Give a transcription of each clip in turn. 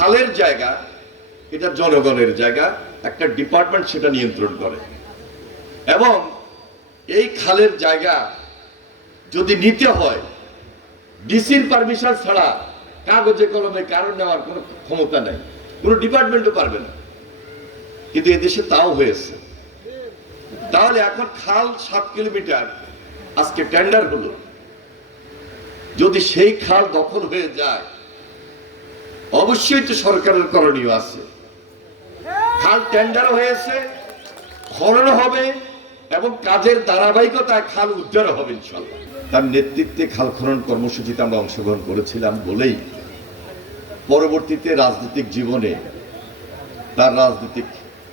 খালের জায়গা এটা জনগণের জায়গা, একটা ডিপার্টমেন্ট সেটা নিয়ন্ত্রণ করে। এবং এই খালের জায়গা যদি নিতে হয় ডিসির পারমিশন ছাড়া কাগজে কলমে কারণ নেওয়ার কোনো ক্ষমতা নাই, কোনো ডিপার্টমেন্টও পারবে না। কিন্তু এদেশে তাও হয়েছে। তাহলে এখন খাল 7 কিলোমিটার আজকে টেন্ডার হলো, যদি সেই খাল দখল হয়ে যায় অবশ্যই তো সরকারের করণীয় আছে। খাল টেন্ডার হয়েছে, খনন হবে এবং কাজের ধারাবাহিকতায় খাল উদ্ধার হবে ইনশাআল্লাহ। তার নেতৃত্বে খাল খনন কর্মসূচিতে আমরা অংশগ্রহণ করেছিলাম বলেই পরবর্তীতে রাজনৈতিক জীবনে তার রাজনৈতিক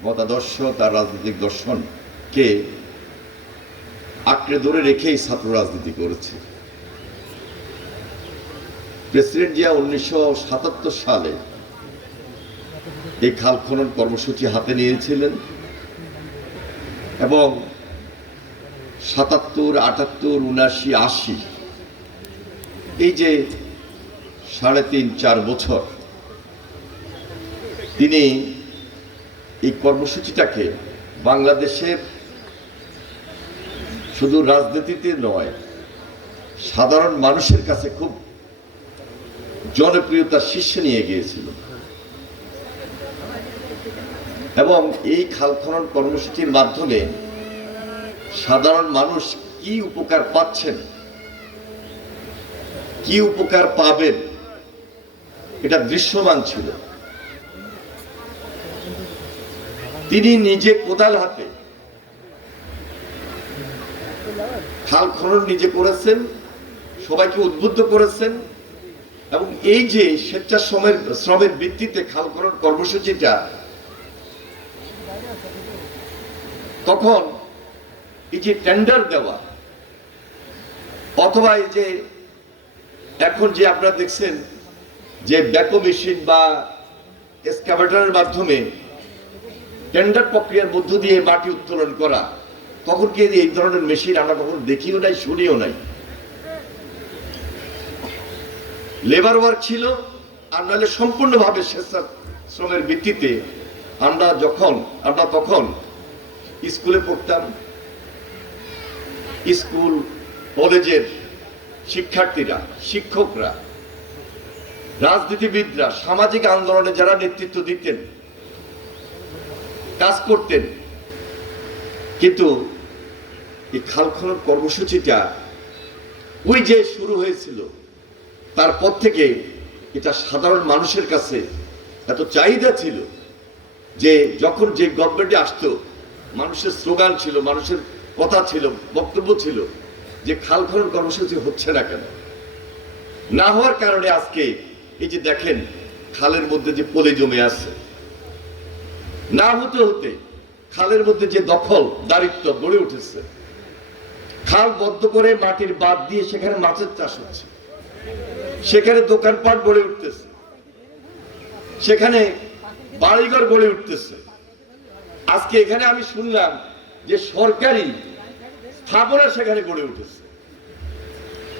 মতাদর্শ, তার রাজনৈতিক দর্শনকে আঁকড়ে ধরে রেখেই ছাত্র রাজনীতি করেছে। প্রেসিডেন্ট জিয়া 1977 সালে এই খাল খনন কর্মসূচি হাতে নিয়েছিলেন এবং 77, 78, 79, 80 এই যে 3.5-4 বছর তিনি এই কর্মসূচিটাকে বাংলাদেশের শুধু রাজনীতিতে নয় সাধারণ মানুষের কাছে খুব জনপ্রিয়তার শীর্ষে নিয়ে গিয়েছিল। এবং এই খাল খনন কর্মসূচির মাধ্যমে সাধারণ মানুষ কি উপকার পাচ্ছেন, কি উপকার পাবেন এটা দৃশ্যমান ছিল। তিনি নিজে কোদাল হাতে খাল খনন নিজে করেছেন, সবাইকে উদ্বুদ্ধ করেছেন এবং এই যে স্বেচ্ছাশ্রমের ভিত্তিতে খাল খনন কর্মসূচিটা তখন এই যে টেন্ডার দেওয়া অথবা এই যে এখন যে আপনারা দেখছেন যে ব্যাকো মেশিন বা এক্সকাভেটরের মাধ্যমে টেন্ডার প্রক্রিয়ার মধ্য দিয়ে মাটি উত্তোলন করা, তখন কি এই ধরনের মেশিন আমরা কখনো দেখিও নাই, শুনিও নাই। লেবার ওয়ার্ক ছিল, আর নাহলে সম্পূর্ণভাবে স্বেচ্ছাশ্রমের ভিত্তিতে আমরা তখন স্কুলে পড়তাম, স্কুল কলেজের শিক্ষার্থীরা, শিক্ষকরা, রাজনীতিবিদরা, সামাজিক আন্দোলনে যারা নেতৃত্ব দিতেন, কাজ করতেন। কিন্তু এই খাল খনন কর্মসূচিটা ওই যে শুরু হয়েছিল তারপর থেকে এটা সাধারণ মানুষের কাছে এত চাহিদা ছিল যে যখন যে গভর্নমেন্টে আসতো মানুষের স্লোগান ছিল, মানুষের কথা ছিল, বক্তব্য ছিল যে খাল খনন কর্মসূচি হচ্ছে না কেন। না হওয়ার কারণে আজকে এই যে দেখেন খালের মধ্যে যে পলি জমে আছে, না হতে হতে খালের মধ্যে যে দখল দারিদ্র গড়ে উঠেছে, খাল বদ্ধ করে মাটির বাঁধ দিয়ে সেখানে মাছের চাষ হচ্ছে, সেখানে দোকানপাট গড়ে উঠতেছে, সেখানে বাড়িঘর গড়ে উঠতেছে। আজকে এখানে আমি শুনলাম যে সরকারি স্থাপনা সেখানে গড়ে উঠেছে।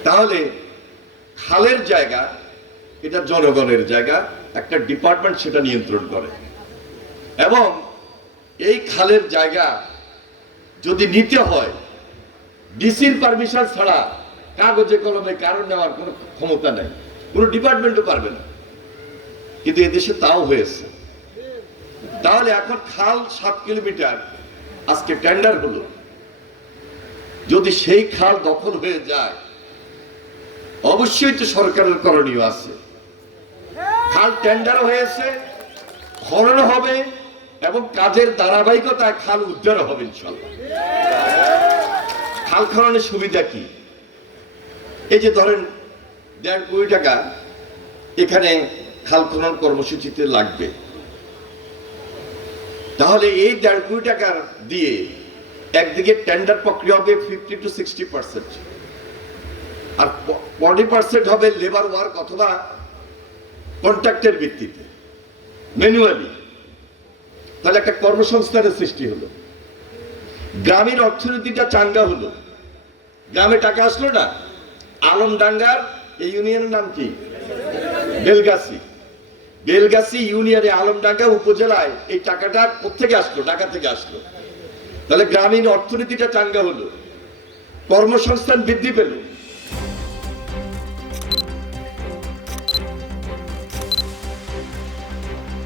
তাহলে খালের জায়গা এটা জনগণের জায়গা, একটা ডিপার্টমেন্ট সেটা নিয়ন্ত্রণ করে। এবং এই খালের জায়গা যদি নিতে হয় ডিসির পারমিশন ছাড়া কাগজে কলমে কারণ নেওয়ার কোনো ক্ষমতা নাই, কোনো ডিপার্টমেন্টও পারবে না। কিন্তু এদেশে তাও হয়েছে। তাহলে এখন খাল 7 কিলোমিটার আজকে টেন্ডার হলো, যদি সেই খাল দখল হয়ে যায় অবশ্যই তো সরকারের করণীয় আছে। খাল টেন্ডার হয়েছে, খনন হবে এবং কাজের ধারাবাহিকতায় খাল উদ্ধার হবে ইনশাআল্লাহ। খাল খননের সুবিধা কি? এই যে ধরেন 1.5 কোটি টাকা এখানে খাল খনন কর্মসূচিতে লাগবে, তাহলে এই 1.5 কোটি টাকা দিয়ে একদিকে টেন্ডার প্রক্রিয়া হবে 50 to 60%, আর 40% হবে লেবার ওয়ার্ক অথবা কন্ট্রাক্টের ভিত্তিতে ম্যানুয়ালি। তাহলে একটা কর্মসংস্থানের সৃষ্টি হলো, গ্রামের অর্থনীতিটা চাঙ্গা হলো, গ্রামে টাকা আসলো না। আলমডাঙ্গার এই ইউনিয়নের নাম কি? বেলগাছি। বেলগাছি ইউনিয়নে আলমডাঙ্গা উপজেলায় এই টাকাটা কোত্থেকে আসলো? ঢাকা থেকে আসলো। তাহলে গ্রামীণ অর্থনীতিটা চাঙ্গা হলো, কর্মসংস্থান বৃদ্ধি পেল।